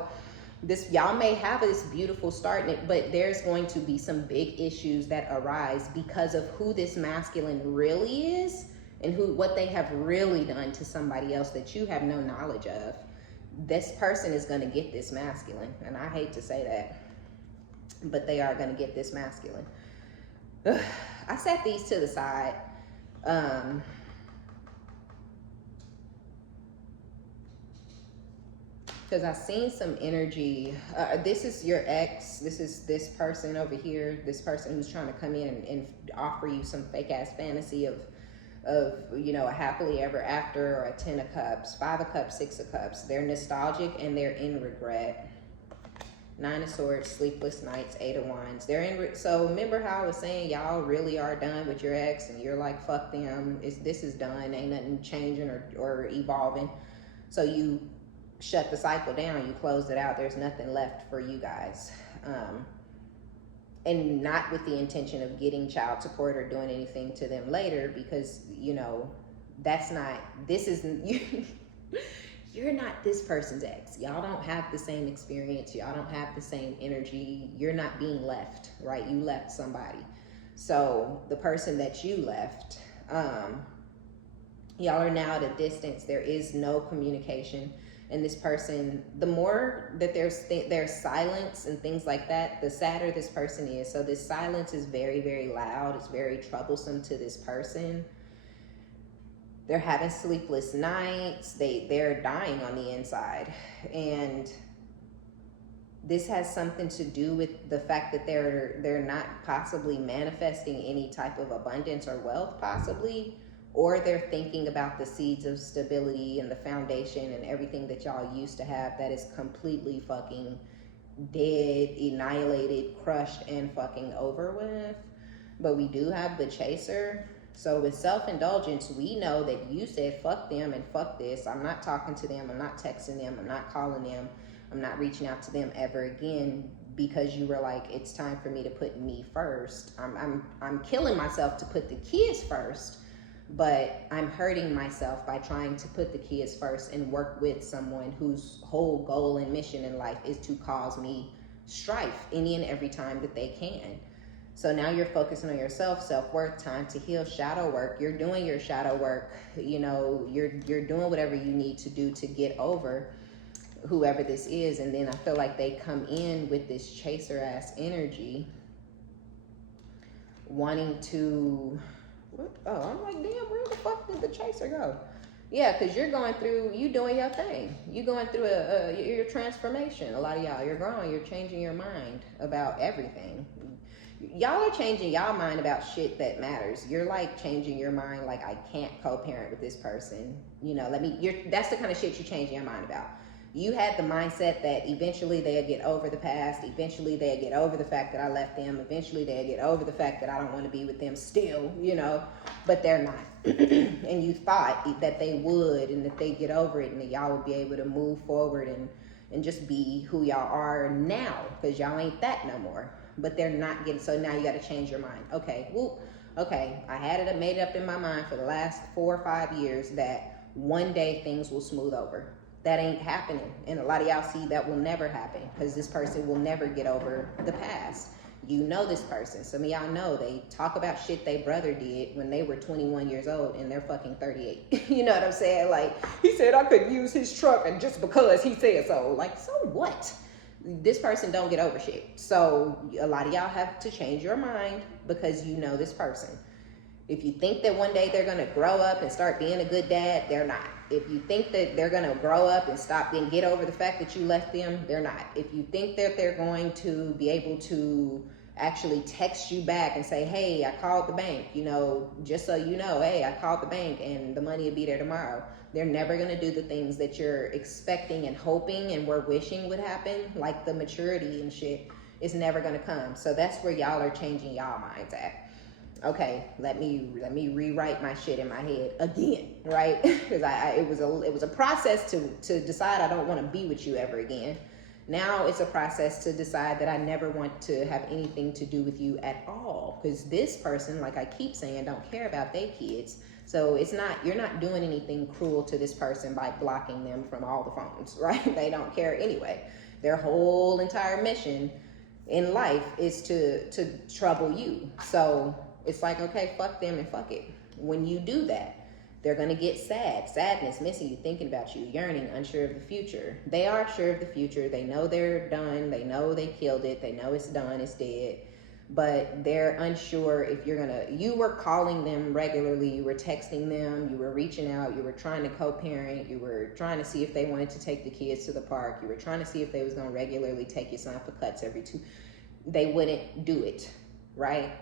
y'all may have this beautiful start in it, but there's going to be some big issues that arise because of who this masculine really is and what they have really done to somebody else that you have no knowledge of. This person is going to get this masculine, and I hate to say that, but they are going to get this masculine. Ugh. I set these to the side. Because I've seen some energy. This is your ex. This is this person over here. This person who's trying to come in and offer you some fake ass fantasy of you know, a happily ever after, or a 10 of cups, 5 of cups, 6 of cups. They're nostalgic and they're in regret. 9 of swords, sleepless nights, 8 of wands. They're in. So remember how I was saying y'all really are done with your ex, and you're like, fuck them. This is done. Ain't nothing changing or evolving. So you shut the cycle down. You closed it out. There's nothing left for you guys. And not with the intention of getting child support or doing anything to them later, because, you know, that's not, this isn't, you're not this person's ex. Y'all don't have the same experience. Y'all don't have the same energy. You're not being left, right? You left somebody. So the person that you left, y'all are now at a distance. There is no communication. And this person, the more that there's silence and things like that, the sadder this person is. So this silence is very, very loud. It's very troublesome to this person. They're having sleepless nights. They're dying on the inside. And this has something to do with the fact that they're not possibly manifesting any type of abundance or wealth possibly, or they're thinking about the seeds of stability and the foundation and everything that y'all used to have that is completely fucking dead, annihilated, crushed, and fucking over with. But we do have the chaser. So with self-indulgence, we know that you said fuck them and fuck this. I'm not talking to them. I'm not texting them. I'm not calling them. I'm not reaching out to them ever again, because you were like, it's time for me to put me first. I'm killing myself to put the kids first, but I'm hurting myself by trying to put the kids first and work with someone whose whole goal and mission in life is to cause me strife any and every time that they can. So now you're focusing on yourself, self-worth, time to heal, shadow work. You're doing your shadow work. You know, you're doing whatever you need to do to get over whoever this is. And then I feel like they come in with this chaser ass energy, wanting to, oh, I'm like, damn, where the fuck did the chaser go? Yeah, because you're going through, you doing your thing. You going through your transformation. A lot of y'all, you're growing, you're changing your mind about everything. Y'all are changing y'all mind about shit that matters. You're like changing your mind like, I can't co-parent with this person. You know, that's the kind of shit you're changing your mind about. You had the mindset that eventually they'll get over the past, eventually they'll get over the fact that I left them, eventually they'll get over the fact that I don't want to be with them still, you know, but they're not. And you thought that they would, and that they get over it, and that y'all would be able to move forward and just be who y'all are now, because y'all ain't that no more. But they're not getting, so now you got to change your mind. Okay, whoop. Okay, I had it made up in my mind for the last 4 or 5 years that one day things will smooth over. That ain't happening. And a lot of y'all see that will never happen, because this person will never get over the past. You know this person. Some of y'all know they talk about shit they brother did when they were 21 years old and they're fucking 38. You know what I'm saying? Like, he said I could use his truck and just because he said so. Like, so what? This person don't get over shit. So a lot of y'all have to change your mind because you know this person. If you think that one day they're going to grow up and start being a good dad, they're not. If you think that they're going to grow up and stop and get over the fact that you left them, they're not. If you think that they're going to be able to actually text you back and say, hey, I called the bank, you know, just so you know, hey, I called the bank and the money will be there tomorrow. They're never going to do the things that you're expecting and hoping and we're wishing would happen, like the maturity and shit is never going to come. So that's where y'all are changing y'all minds at. Okay, let me rewrite my shit in my head again, right? Because it was a process to decide I don't want to be with you ever again. Now it's a process to decide that I never want to have anything to do with you at all. Because this person, like I keep saying, don't care about their kids. So you're not doing anything cruel to this person by blocking them from all the phones, right? They don't care anyway. Their whole entire mission in life is to trouble you. So it's like, okay, fuck them and fuck it. When you do that, they're going to get sadness, missing you, thinking about you, yearning, unsure of the future. They are sure of the future. They know they're done. They know they killed it. They know it's done, it's dead. But they're unsure if you were calling them regularly, you were texting them, you were reaching out, you were trying to co-parent, you were trying to see if they wanted to take the kids to the park, you were trying to see if they was going to regularly take your son for cuts every 2. They wouldn't do it, right?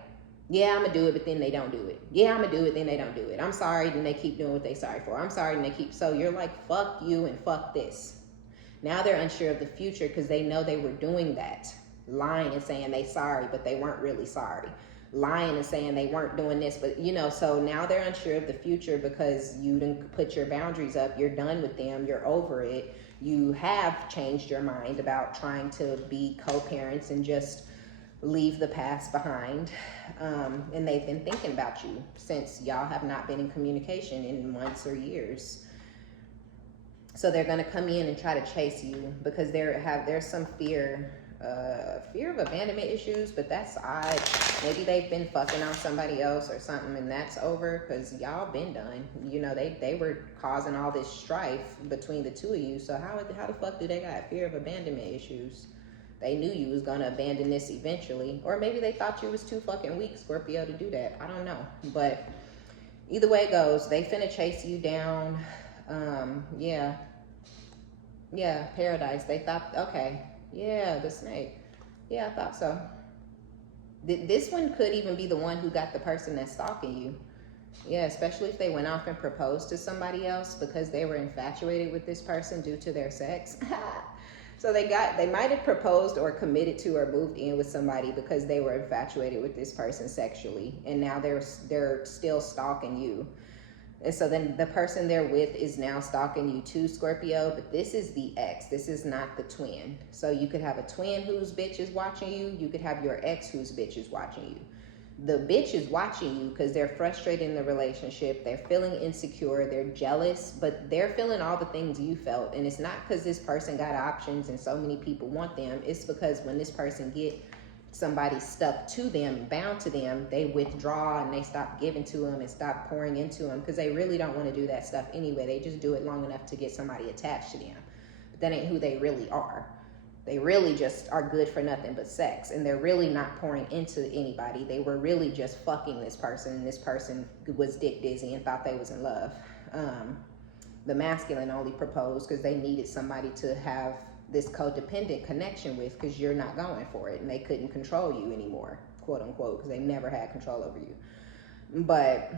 Yeah, I'm going to do it, but then they don't do it. Yeah, I'm going to do it, then they don't do it. I'm sorry, then they keep doing what they sorry for. I'm sorry, and they keep... So you're like, fuck you and fuck this. Now they're unsure of the future because they know they were doing that. Lying and saying they sorry, but they weren't really sorry. Lying and saying they weren't doing this, but you know, so now they're unsure of the future because you didn't put your boundaries up. You're done with them. You're over it. You have changed your mind about trying to be co-parents and just leave the past behind. And they've been thinking about you since y'all have not been in communication in months or years. So they're going to come in and try to chase you because there's some fear of abandonment issues, but that's odd. Maybe they've been fucking on somebody else or something and that's over because y'all been done. You know, they were causing all this strife between the two of you. So how the fuck do they got fear of abandonment issues? They knew you was gonna abandon this eventually. Or maybe they thought you was too fucking weak, Scorpio, to do that. I don't know. But either way it goes, they finna chase you down. Yeah, paradise. They thought, okay, yeah, the snake. Yeah, I thought so. This one could even be the one who got the person that's stalking you. Yeah, especially if they went off and proposed to somebody else because they were infatuated with this person due to their sex. So they might have proposed or committed to or moved in with somebody because they were infatuated with this person sexually, and now they're still stalking you. And so then the person they're with is now stalking you too, Scorpio, but this is the ex. This is not the twin. So you could have a twin whose bitch is watching you. You could have your ex whose bitch is watching you. The bitch is watching you because they're frustrated in the relationship. They're feeling insecure. They're jealous, but they're feeling all the things you felt. And it's not because this person got options and so many people want them. It's because when this person get somebody stuck to them and bound to them, they withdraw and they stop giving to them and stop pouring into them because they really don't want to do that stuff anyway. They just do it long enough to get somebody attached to them. But that ain't who they really are. They really just are good for nothing but sex, and they're really not pouring into anybody. They were really just fucking this person, and this person was dick dizzy and thought they was in love. The masculine only proposed because they needed somebody to have this codependent connection with because you're not going for it, and they couldn't control you anymore, quote unquote, because they never had control over you. But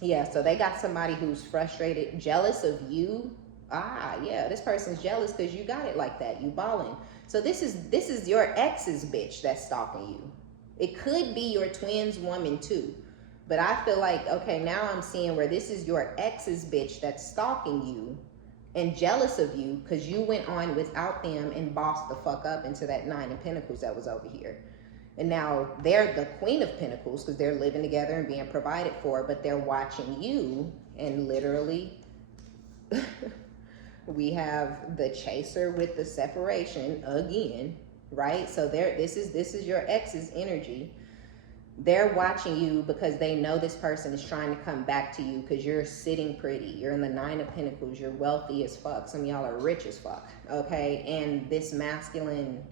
yeah, so they got somebody who's frustrated, jealous of you, Ah, yeah, this person's jealous because you got it like that. You balling. So this is your ex's bitch that's stalking you. It could be your twin's woman too. But I feel like, okay, now I'm seeing where this is your ex's bitch that's stalking you and jealous of you because you went on without them and bossed the fuck up into that 9 of Pentacles that was over here. And now they're the Queen of Pentacles because they're living together and being provided for, but they're watching you, and literally we have the Chaser with the separation again, right? So this is your ex's energy. They're watching you because they know this person is trying to come back to you because you're sitting pretty. You're in the 9 of Pentacles. You're wealthy as fuck. Some of y'all are rich as fuck, okay? And this masculine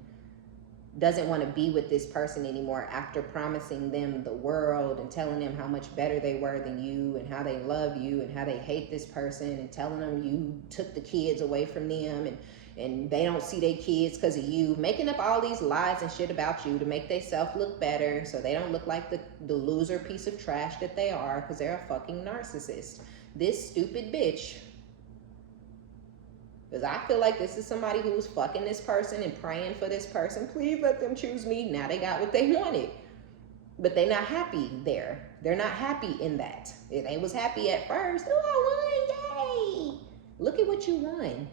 doesn't want to be with this person anymore after promising them the world and telling them how much better they were than you and how they love you and how they hate this person and telling them you took the kids away from them and they don't see their kids because of you, making up all these lies and shit about you to make themselves look better so they don't look like the loser piece of trash that they are because they're a fucking narcissist. This stupid bitch, because I feel like this is somebody who was fucking this person and praying for this person. Please let them choose me. Now they got what they wanted. But they're not happy there. They're not happy in that. They was happy at first. Oh, I won, yay. Look at what you won.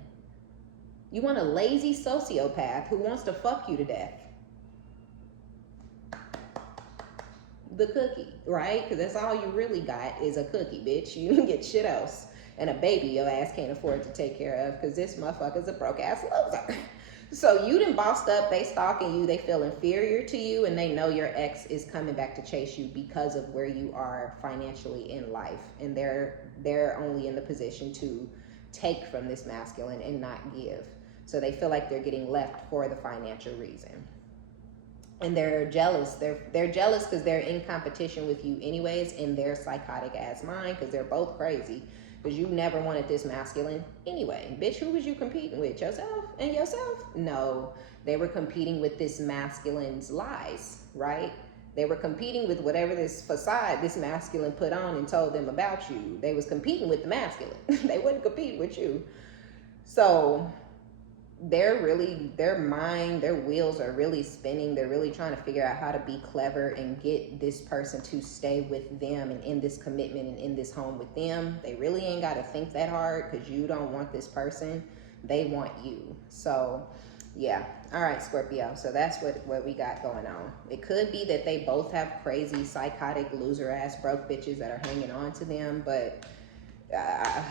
You want a lazy sociopath who wants to fuck you to death. The cookie, right? Because that's all you really got is a cookie, bitch. You didn't get shit else. And a baby your ass can't afford to take care of because this motherfucker's a broke ass loser. So you done bossed up, they stalking you, they feel inferior to you, and they know your ex is coming back to chase you because of where you are financially in life. And they're only in the position to take from this masculine and not give. So they feel like they're getting left for the financial reason. And they're jealous. They're jealous because they're in competition with you anyways in their psychotic ass mind because they're both crazy. Because you never wanted this masculine anyway. Bitch, who was you competing with? Yourself and yourself? No, they were competing with this masculine's lies, right? They were competing with whatever this facade this masculine put on and told them about you. They was competing with the masculine. They wouldn't compete with you. So their mind, their wheels are really spinning. They're really trying to figure out how to be clever and get this person to stay with them and in this commitment and in this home with them. They really ain't got to think that hard because you don't want this person. They want you. So yeah. All right, Scorpio. So that's what we got going on. It could be that they both have crazy, psychotic, loser ass broke bitches that are hanging on to them. But I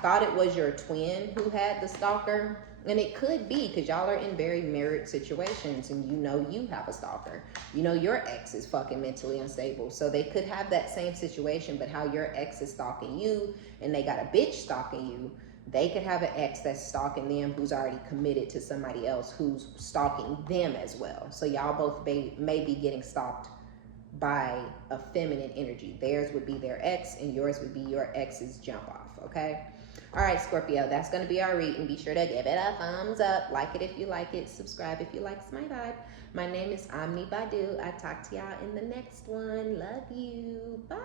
thought it was your twin who had the stalker. And it could be because y'all are in very married situations and you know you have a stalker. You know your ex is fucking mentally unstable. So they could have that same situation, but how your ex is stalking you and they got a bitch stalking you, they could have an ex that's stalking them who's already committed to somebody else who's stalking them as well. So y'all both may be getting stalked by a feminine energy. Theirs would be their ex and yours would be your ex's jump off, okay? All right, Scorpio, that's going to be our reading. Be sure to give it a thumbs up. Like it if you like it. Subscribe if you like my vibe. My name is OmniBadu. I'll talk to y'all in the next one. Love you. Bye.